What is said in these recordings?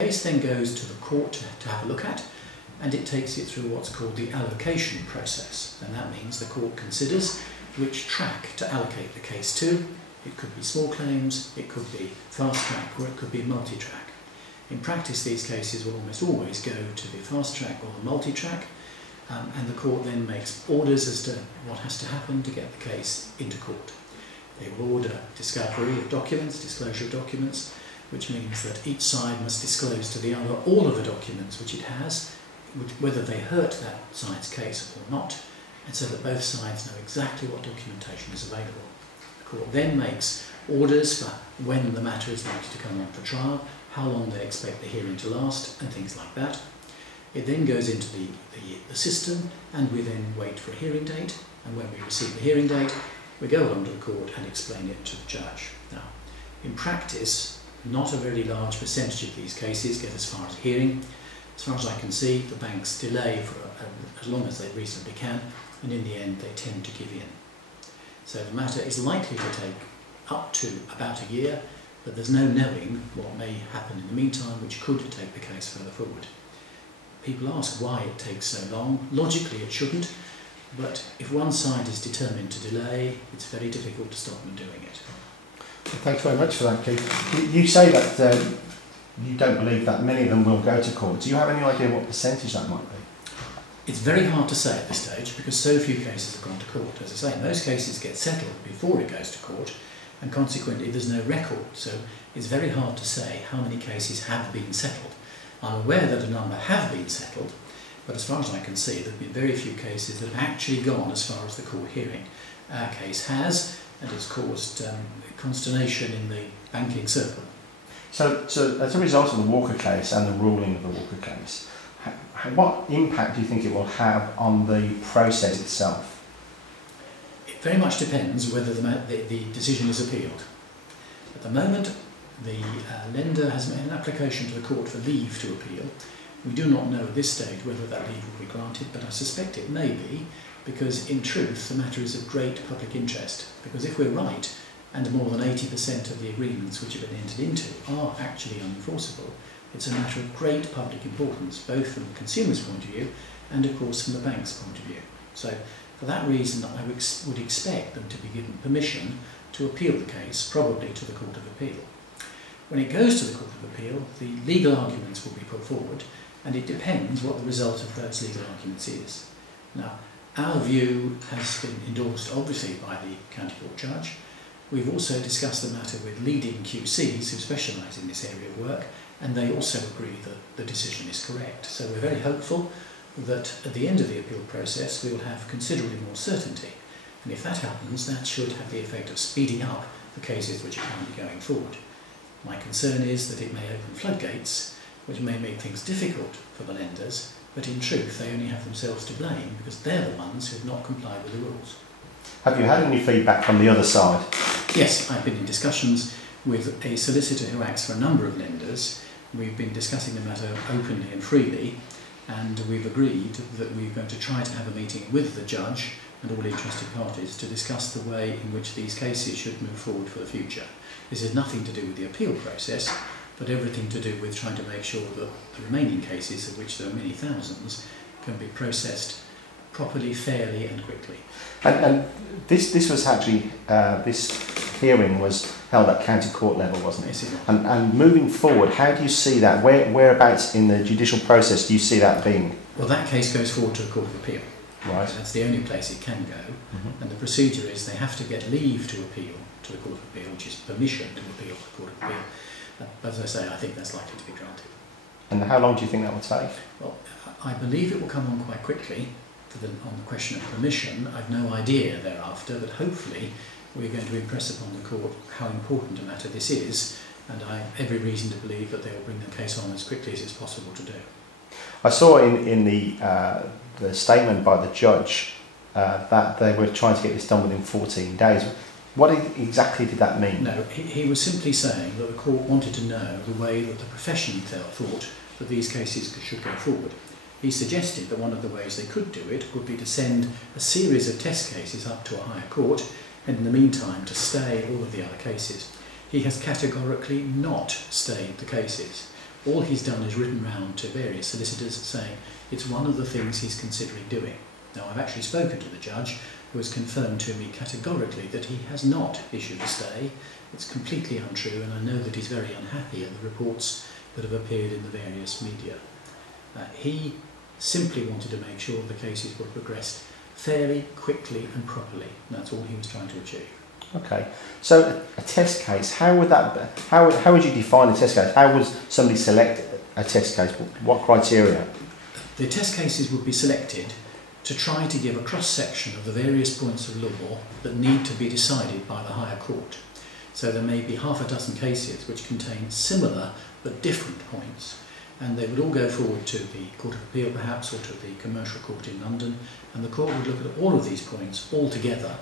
The case then goes to the court to have a look at, and it takes it through what's called the allocation process, and that means the court considers which track to allocate the case to. It could be small claims, it could be fast track, or it could be multi-track. In practice, these cases will almost always go to the fast track or the multi-track, and the court then makes orders as to what has to happen to get the case into court. They will order discovery of documents, disclosure of documents, which means that each side must disclose to the other all of the documents which it has, whether they hurt that side's case or not, and so that both sides know exactly what documentation is available. The court then makes orders for when the matter is likely to come on for trial, how long they expect the hearing to last, and things like that. It then goes into the system, and we then wait for a hearing date, and when we receive the hearing date, we go along to the court and explain it to the judge. Now, in practice, not a very large percentage of these cases get as far as hearing. As far as I can see, the banks delay for as long as they reasonably can, and in the end they tend to give in. So the matter is likely to take up to about a year, but there's no knowing what may happen in the meantime, which could take the case further forward. People ask why it takes so long. Logically it shouldn't, but if one side is determined to delay, it's very difficult to stop them doing it. Thanks very much for that, Keith. You say that you don't believe that many of them will go to court. Do you have any idea what percentage that might be? It's very hard to say at this stage because so few cases have gone to court. As I say, most cases get settled before it goes to court, and consequently there's no record. So it's very hard to say how many cases have been settled. I'm aware that a number have been settled, but as far as I can see, there have been very few cases that have actually gone as far as the court hearing. Our case has, and it's caused consternation in the banking circle. So as a result of the Walker case and the ruling of the Walker case, what impact do you think it will have on the process itself? It very much depends whether the decision is appealed. At the moment, the lender has made an application to the court for leave to appeal. We do not know at this stage whether that leave will be granted, but I suspect it may be, because in truth the matter is of great public interest. Because if we're right, and more than 80% of the agreements which have been entered into are actually unenforceable, it's a matter of great public importance, both from the consumer's point of view and of course from the bank's point of view. So for that reason I would expect them to be given permission to appeal the case, probably to the Court of Appeal. When it goes to the Court of Appeal, the legal arguments will be put forward, and it depends what the result of those legal arguments is. Now, our view has been endorsed obviously by the County Court Judge. We've also discussed the matter with leading QCs who specialise in this area of work, and they also agree that the decision is correct. So we're very hopeful that at the end of the appeal process we will have considerably more certainty, and if that happens, that should have the effect of speeding up the cases which are currently going forward. My concern is that it may open floodgates which may make things difficult for the lenders, but in truth they only have themselves to blame because they're the ones who have not complied with the rules. Have you had any feedback from the other side? Yes, I've been in discussions with a solicitor who acts for a number of lenders. We've been discussing the matter openly and freely, and we've agreed that we're going to try to have a meeting with the judge and all interested parties to discuss the way in which these cases should move forward for the future. This has nothing to do with the appeal process, but everything to do with trying to make sure that the remaining cases, of which there are many thousands, can be processed properly, fairly and quickly. And this was actually, this hearing was held at county court level, wasn't it? Yes, it was. And moving forward, how do you see that? Whereabouts in the judicial process do you see that being? Well, that case goes forward to the Court of Appeal. Right. That's the only place it can go, and the procedure is they have to get leave to appeal to the Court of Appeal, which is permission to appeal to the Court of Appeal. But as I say, I think that's likely to be granted. And how long do you think that will take? Well, I believe it will come on quite quickly. On the question of permission, I've no idea thereafter, but hopefully we're going to impress upon the court how important a matter this is, and I have every reason to believe that they will bring the case on as quickly as it's possible to do. I saw in the statement by the judge that they were trying to get this done within 14 days. What exactly did that mean? No, he was simply saying that the court wanted to know the way that the profession thought that these cases should go forward. He suggested that one of the ways they could do it would be to send a series of test cases up to a higher court, and in the meantime to stay all of the other cases. He has categorically not stayed the cases. All he's done is written round to various solicitors saying it's one of the things he's considering doing. Now, I've actually spoken to the judge, who has confirmed to me categorically that he has not issued a stay. It's completely untrue, and I know that he's very unhappy at the reports that have appeared in the various media. He simply wanted to make sure the cases were progressed fairly, quickly and properly. And that's all he was trying to achieve. Okay, so a test case, how would you define a test case? How would somebody select a test case? What criteria? The test cases would be selected to try to give a cross-section of the various points of law that need to be decided by the higher court. So there may be half a dozen cases which contain similar but different points, and they would all go forward to the Court of Appeal perhaps, or to the Commercial Court in London, and the court would look at all of these points all together,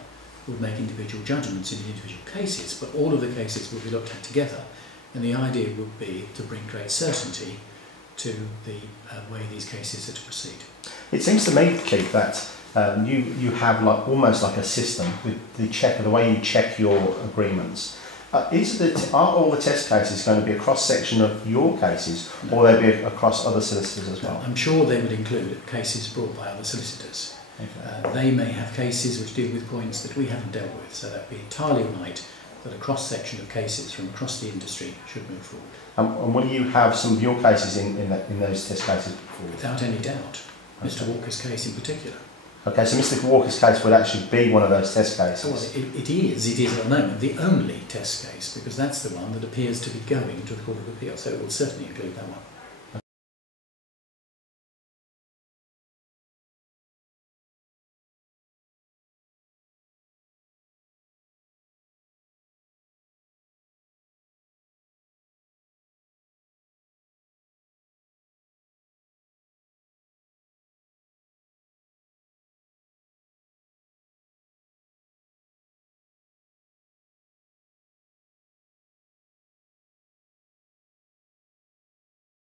would make individual judgments in the individual cases, but all of the cases would be looked at together, and the idea would be to bring great certainty to the way these cases are to proceed. It seems to me, Keith, that you have almost like a system with the way you check your agreements. Are all the test cases going to be a cross-section of your cases, or will they be across other solicitors as well? I'm sure they would include cases brought by other solicitors. Okay. They may have cases which deal with points that we haven't dealt with, so that would be entirely right that a cross-section of cases from across the industry should move forward. And will you have some of your cases in those test cases? Without any doubt. Okay. Mr. Walker's case in particular. Okay, so Mr. Walker's case would actually be one of those test cases? Well, it is at the moment the only test case, because that's the one that appears to be going to the Court of Appeal, so it will certainly include that one.